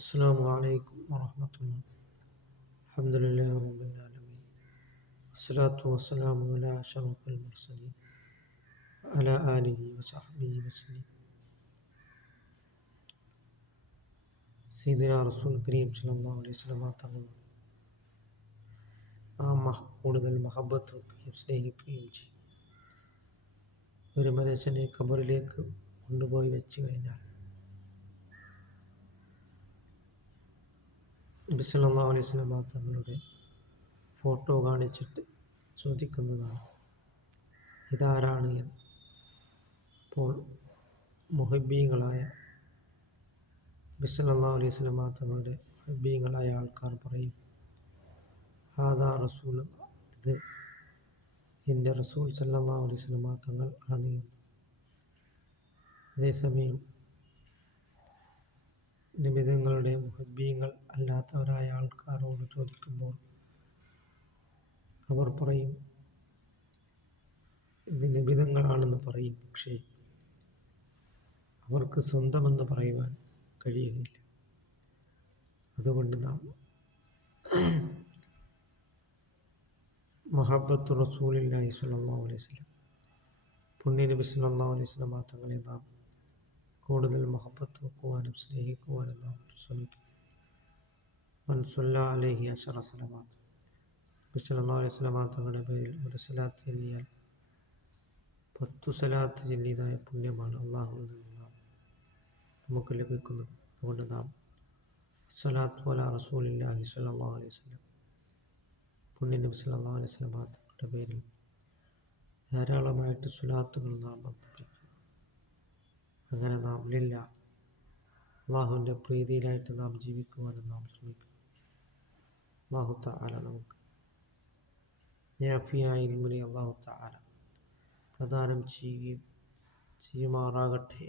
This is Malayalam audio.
السلام عليكم ورحمة الله. الحمد لله رب العالمين، والصلاة والسلام على أشرف المرسلين وعلى آله وصحبه وسلم. സയ്യിദുനാ റസൂൽ കരീം സ്വല്ലല്ലാഹു അലൈഹി വസല്ലം തങ്ങൾ നാം കൂടുതൽ മഹബത്ത് വെക്കുകയും സ്നേഹിക്കുകയും ചെയ്യും. ഒരു മനുഷ്യനെ ഖബറിലേക്ക് കൊണ്ടുപോയി വെച്ച് കഴിഞ്ഞാൽ നബി സല്ലല്ലാഹു അലൈഹി വസല്ലം തങ്ങളുടെ ഫോട്ടോ കാണിച്ചിട്ട് ചോദിക്കുന്നതാണ്, ഇതാരാണ് എന്ന്. അപ്പോൾ മുഹബ്ബീങ്ങളായ നബി സല്ലല്ലാഹു അലൈഹി വസല്ലം തങ്ങളുടെ മുഹബ്ബീങ്ങളായ ആൾക്കാർ പറയും, ഹാദാ റസൂൽ, ഇത് എൻ്റെ റസൂൽ സല്ലല്ലാഹു അലൈഹി വസല്ലം തങ്ങൾ ആണ് എന്ന്. അതേസമയം നിബിധങ്ങളുടെ മുഹബ്ബീങ്ങൾ അല്ലാത്തവരായ ആൾക്കാരോട് ചോദിക്കുമ്പോൾ അവർ പറയും, ഇത് നിബിധങ്ങളാണെന്ന് പറയും. പക്ഷേ അവർക്ക് സ്വന്തമെന്ന് പറയുവാൻ കഴിയുകയില്ല. അതുകൊണ്ട് നാം മഹബ്ബത്തു റസൂലില്ലാഹി സ്വല്ലല്ലാഹു അലൈഹി വസല്ലം, പുണ്യ നബി സ്വല്ലല്ലാഹു അലൈഹി വസല്ലം തങ്ങളെ നാം കൂടുതൽ മഹബ്ബത്ത് വെക്കുവാനും സ്നേഹിക്കുവാനും നാം ശ്രമിക്കും. മൻ സ്വല്ലാ അലൈഹി അശറ സലവാത്ത്, നബി സ്വല്ലല്ലാഹു അലൈഹി വസല്ലം തങ്ങളുടെ പേരിൽ ഒരു സലാത്ത് ചൊല്ലിയാൽ 10 സലാത്ത് ചൊല്ലിയതായ പുണ്യമാണ് അള്ളാഹുവിൽ നിന്ന് നമുക്ക് ലഭിക്കുന്നത്. അതുകൊണ്ട് നാം അസ്സലാത്തു അലാ റസൂലില്ലാഹി സ്വല്ലല്ലാഹു അലൈഹി വസല്ലം, പുണ്യ നബി സ്വല്ലല്ലാഹു അലൈഹി വസല്ലം തങ്ങളുടെ പേരിൽ ധാരാളമായിട്ട് സ്വലാത്തുകൾ നാം വർദ്ധിപ്പിക്കുക. അങ്ങനെ നാം ലില്ലാഹ്, അള്ളാഹുവിൻ്റെ പ്രീതിയിലായിട്ട് നാം ജീവിക്കുവാനും നാം ശ്രമിക്കുക. അല്ലാഹു തആല നമുക്ക് നാഫിയായ ഇൽമിനെ അല്ലാഹു തആല പ്രദാനം ചെയ്യുമാറാകട്ടെ.